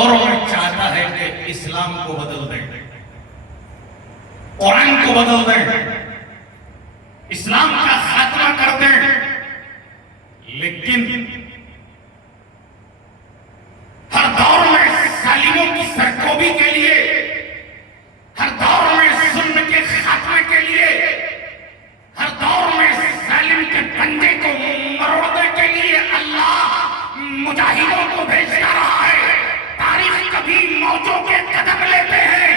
دور میں چاہتا ہے کہ اسلام کو بدل دیں، قرآن کو بدل دیں، اسلام کا خاتمہ کر دیں، لیکن ہر دور میں ظالموں کی سرکوبی کے لیے، ہر دور میں ظلم کے خاتمے کے لیے، ہر دور میں ظالم کے پنجے کو مروڑنے کے لیے اللہ مجاہدوں کو بھیجتا رہا ہے۔ تاریخ کبھی موجوں کے قدم لیتے ہیں،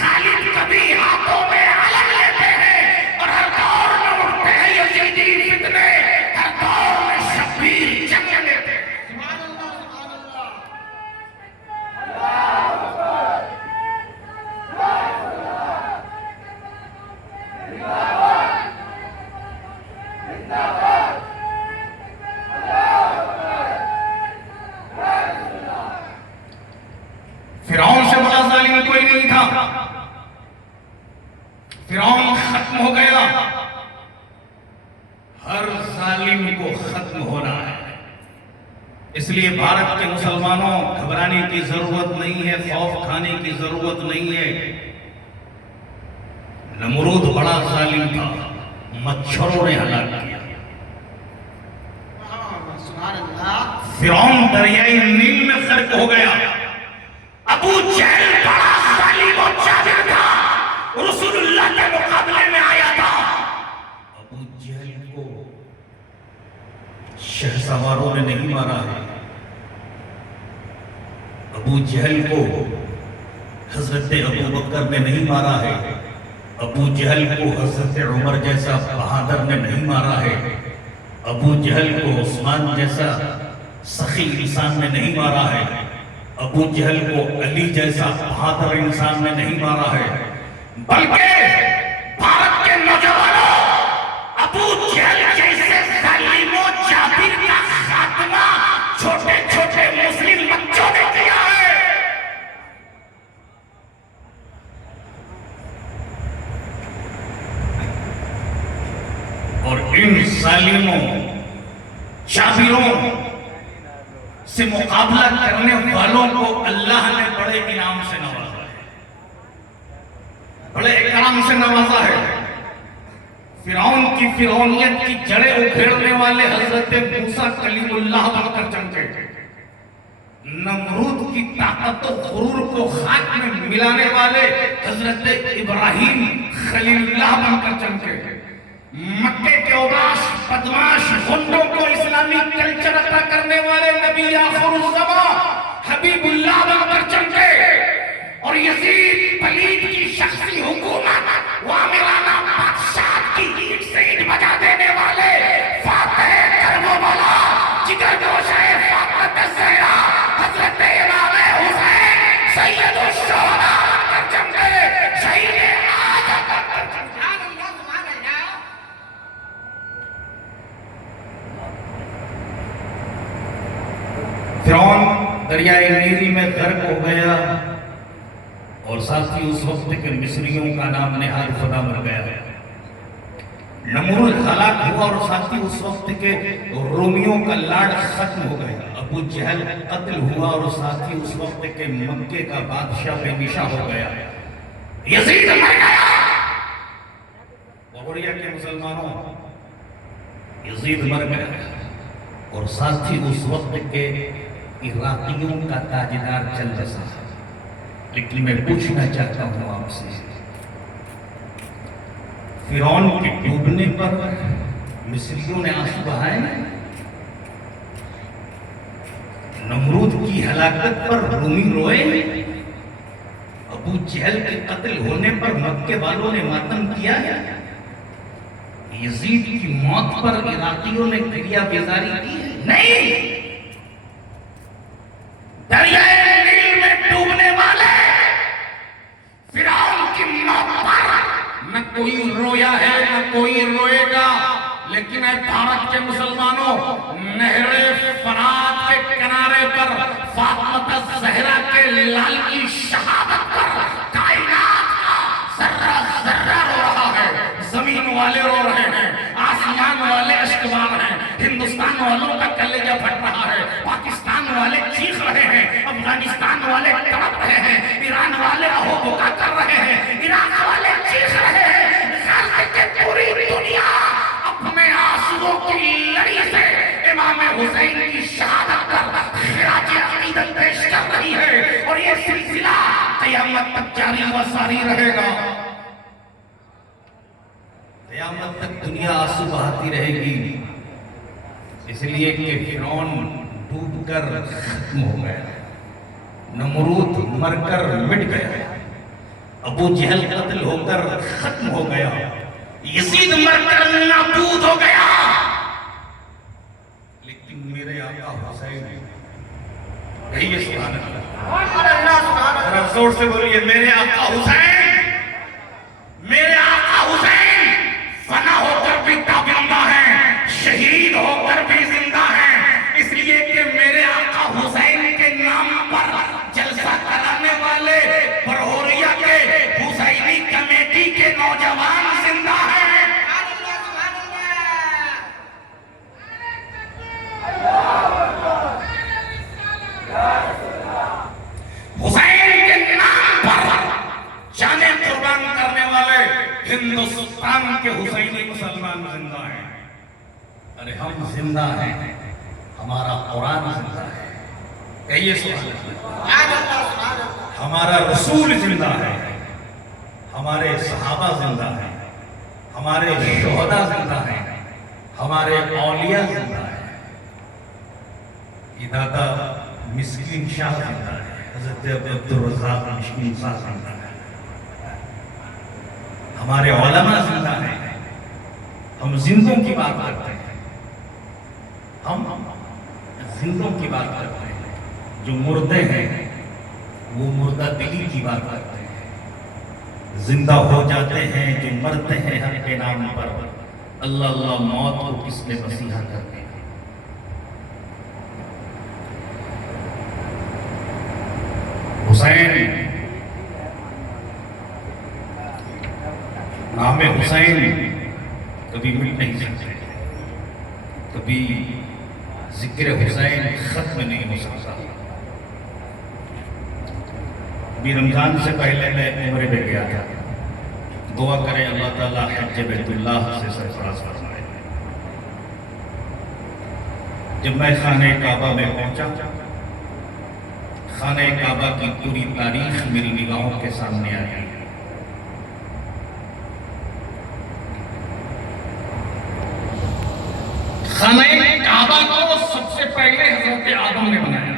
خالد کبھی ہاتھوں میں علم لیتے ہیں، اور ہر دور میں اٹھتے ہیں یزیدی فتنے، ہر دور میں شبیر جنگ لیتے ہیں۔ سبحان اللہ، سبحان اللہ۔ فرعون سے بڑا ظالم کوئی نہیں تھا، فرعون ختم ہو گیا، ہر ظالم کو ختم ہونا ہے۔ اس لیے بھارت کے مسلمانوں گھبرانے کی ضرورت نہیں ہے، خوف کھانے کی ضرورت نہیں ہے۔ نمرود بڑا ظالم تھا، مچھروں نے ہلاک کیا۔ فرعون دریائے نیل میں غرق ہو گیا۔ ابو جہل بڑا ظالم و جابر تھا، رسول اللہ کے مقابلے میں آیا تھا۔ ابو جہل کو شہسواروں نے نہیں مارا ہے، ابو جہل کو حضرت ابو بکر نے نہیں مارا ہے، ابو جہل کو حضرت عمر جیسا بہادر نے نہیں مارا ہے، ابو جہل کو عثمان جیسا سخی انسان نے نہیں مارا ہے، ابو جہل کو علی جیسا بہادر انسان نے نہیں مارا ہے، بلکہ بھارت کے نوجوانوں ابو جہل جیسے ظالم و جابر کا خاتمہ چھوٹے چھوٹے مسلم بچوں نے کیا ہے۔ اور ان ظالموں جابروں سے مقابلہ کرنے والوں کو اللہ نے بڑے انعام سے نوازا ہے، بڑے اکرام سے نوازا ہے۔ فرعون کی فرعونیت کی جڑیں اکھیڑنے والے حضرت موسیٰ کلیم اللہ بن کر چمکے، نمرود کی طاقت و غرور کو خاک میں ملانے والے حضرت ابراہیم خلیل اللہ بن کر چمکے، مکے کے اوباش بدماش غنڈوں کو اسلامی کلچر عطا کرنے والے نبی آخر الزمان حبیب اللہ بن کر چمکے، اور یزید پلید کی شخصی حکومت وامرانہ بادشاہ کی اینٹ سے اینٹ بجا دینے والے فاتح کربلا جگر گوشہ فاطمہ الزہرا حضرت امام حسین سید الشہداء بن کر چمکے، شہید اعظم بن کر چمکے۔ فرعون دریائے نیل میں غرق ہو گیا، اور ساتھی اس وقت کے مصریوں کا نام نہال خدا مر گیا۔ نمرود ہلاک ہوا، اور ساتھی اس وقت کے رومیوں کا لاڈ ختم ہو گیا۔ ابو جہل قتل ہوا، اور ساتھی اس وقت کے مکے کا بادشاہ بے نشاں ہو گیا۔ یزید مر گیا۔ بغوریہ کے مسلمانوں، یزید مر گیا، اور ساتھی اس وقت کے عراقیوں کا تاجدار چل بسا۔ لیکن میں پوچھنا چاہتا ہوں آپ سے، فرعون کے ڈوبنے پر مصریوں نے آنسو بہائے؟ نمرود کی ہلاکت پر رومی روئے؟ ابو جہل کے قتل ہونے پر مکے والوں نے ماتم کیا؟ یزید کی موت پر عراقیوں نے کریا بیزاری کی ہے؟ نہیں۔ دریائے نیل میں ڈوبنے والے فرعون کی موت پر نہ کوئی رویا ہے نہ کوئی روئے گا، لیکن اے بھارت کے مسلمانوں، نہر فرات کے کنارے پر فاطمہ الزہرا کے لال کی شہادت پر کائنات کا ذرہ ذرہ رو رہا ہے۔ زمین والے رو رہے ہیں، آسمان والے اشکبار ہیں، ہندوستان والوں کا کلیجہ پھٹ رہا ہے، پاکستان والے چیخ رہے ہیں، افغانستان والے جاری و ساری رہے گا، قیامت تک دنیا آنسو بہاتی رہے گی، اس لیے کہ فرعون ڈوب کر ختم ہو گیا، نمرود مر کر مٹ گیا، ابو جہل قتل ہو کر ختم ہو گیا، یزید مر کر نابود ہو گیا، لیکن میرے آقا حسین، کہیے سبحان اللہ، ذرا زور سے بولیے میرے آقا حسین، میرے آقا حسین فنا ہو کر بھی تابندہ ہیں، شہید ہو کر بھی زندہ ہیں، اس لیے کہ میرے آقا حسین کے نام پر جلسہ کرانے والے برہوریا کے حسینی کمیٹی کے نوجوان زندہ ہیں۔ حسین کے نام پر جانیں قربان کرنے والے ہندوستان کے حسینی مسلمان زندہ ہیں۔ ارے ہم زندہ ہیں، ہمارا قرآن زندہ ہے، کہیے سبحان اللہ، ہمارا رسول زندہ ہے، ہمارے صحابہ زندہ ہیں، ہمارے شہداء زندہ ہیں، ہمارے اولیاء زندہ ہیں، یہ دادا مسکین شاہ زندہ ہے، حضرت عبدالرزاق مشکین شاہ زندہ ہے، ہمارے علماء زندہ ہیں۔ ہم زندوں کی بات کرتے ہیں، ہم زندوں کی بات کرتے ہیں، جو مردے ہیں وہ مردہ دلی کی بات کرتے ہیں، زندہ ہو جاتے ہیں جو مرتے ہیں حق کے نام پر، اللہ اللہ موت کو کس نے مسیحا کرتے ہیں۔ حسین، نام حسین کبھی مٹ نہیں سکتے، کبھی ذکر حسین ختم نہیں ہو سکتا۔ ابھی رمضان سے پہلے میں عمرے پہ گیا تھا، دعا کریں اللہ تعالیٰ حج بیت اللہ سے سرفراز فرمائے۔ جب میں خانہ کعبہ میں پہنچا، خانہ کعبہ کی پوری تاریخ میری نگاہوں کے سامنے آئی۔ خانہ کعبہ کو سب سے پہلے حضرت آدم نے بنایا،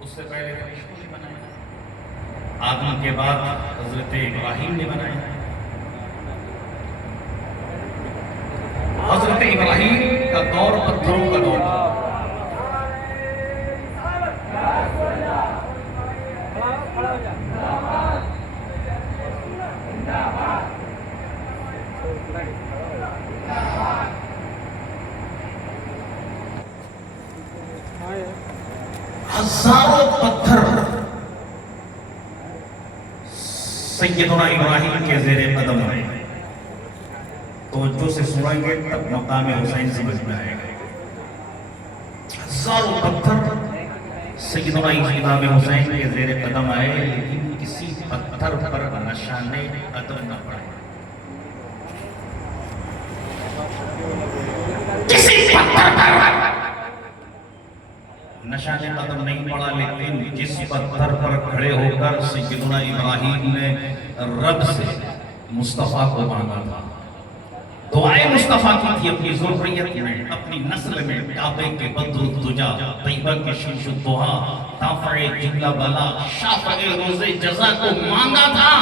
اس سے پہلے فرشتوں نے بنایا، آدم کے بعد حضرت ابراہیم نے بنایا۔ حضرت ابراہیم کا دور پتھروں کا دور تھا، ہزاروں پتھر سیدنا ابراہیم کے زیر قدم آئے، توجہ سے سنیں گے تب مقام حسین سمجھ میں آئے گا۔ ہزاروں پتھر سیدنا امام حسین کے زیر قدم آئے، لیکن کسی پتھر پر نشان قدم نہ پڑے، کسی پتھر پر نشان قدم نہیں پڑا، لیکن جس پتھر پر کھڑے ہو کر سیدنا ابراہیم نے رب سے مصطفیٰ کو مانگا تھا، دعائیں مصطفیٰ کی تھی اپنی ذریت میں، اپنی نسل میں، کعبے کے بدر الدجا، طیبہ کے شمس الضحا، دافع جملہ بلا، شافع روز جزا کو مانگا تھا،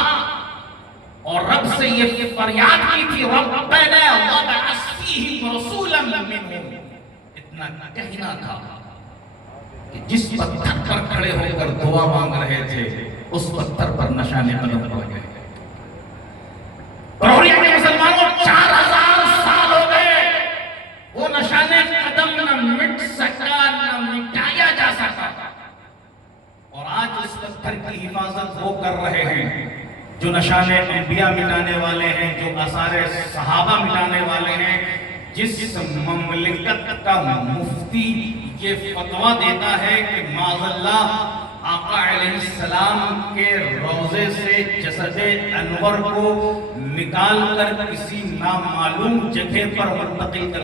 اور رب سے یہ فریاد کی تھی، ربنا وابعث فیہم رسولا منہم، اتنا کہنا تھا کہ جس پتھر پر کھڑے ہو کر دعا مانگ رہے تھے اس پتھر پر نشان قدم پڑ گئے۔ برہوریا کے مسلمانوں 4000 سال ہو گئے، وہ نشان قدم نہ مٹ سکا، نہ مٹایا جا سکا، اور آج اس پتھر کی حفاظت وہ کر رہے ہیں جو نشان انبیاء مٹانے والے ہیں، جو آثار صحابہ مٹانے والے ہیں۔ جس مملکت کا مفتی یہ فتویٰ دیتا ہے کہ معاذ اللہ آقا علیہ السلام کے روضے سے جسد انور کو نکال کر کسی نامعلوم جگہ پر منتقل کر